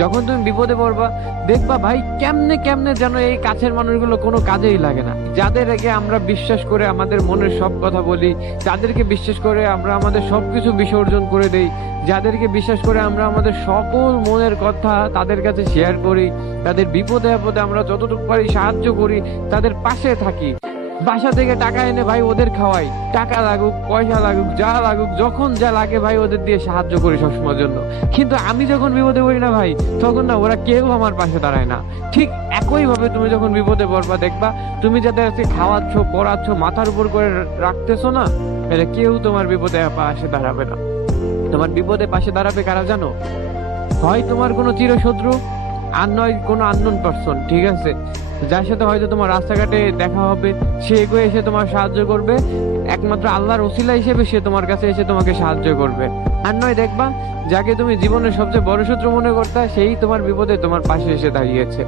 যখন তুমি বিপদে পড়বা, দেখবা ভাই কেমনে কেমনে যেন এই কাছের মানুষগুলো কোনো কাজেই লাগে না। যাদের আগে আমরা বিশ্বাস করে আমাদের মনের সব কথা বলি, যাদেরকে বিশ্বাস করে আমরা আমাদের সবকিছু বিসর্জন করে দেই, যাদেরকে বিশ্বাস করে আমরা আমাদের সকল মনের কথা তাদের কাছে শেয়ার করি, তাদের বিপদে আপদে আমরা যতটুকু পারি সাহায্য করি, তাদের পাশে থাকি। বাসা থেকে টাকা এনে ভাই ওদের খাওয়াই। টাকা লাগুক, পয়সা লাগুক, যা লাগুক, যখন যা লাগে ভাই ওদের দিয়ে সাহায্য করি সবসময়ের জন্য। কিন্তু আমি যখন বিপদে পড়ি না ভাই, তখন না ওরা কেউ আমার পাশে দাঁড়ায় না। ঠিক একই ভাবে তুমি যখন বিপদে পড়বা, দেখবা তুমি যাদের আজকে খাওয়াচ্ছ, পড়াচ্ছ, মাথার উপর করে রাখতেছো না এটা কেউ তোমার বিপদে পাশে দাঁড়াবে না। তোমার বিপদে পাশে দাঁড়াবে কারা জানো? হয় তোমার কোনো চিরশত্রু আর কোনো আননোন পার্সন ঠিক আছে? যার সাথে হয়তো তোমার রাস্তাঘাটে দেখা হবে, সে এগিয়ে এসে তোমার সাহায্য করবে। একমাত্র আল্লাহর ওসিলা হিসেবে সে তোমার কাছে এসে তোমাকে সাহায্য করবে। আর নয়, দেখবা, যাকে তুমি জীবনের সবচেয়ে বড় শত্রু মনে করতা, সেই তোমার বিপদে তোমার পাশে এসে দাঁড়িয়েছে।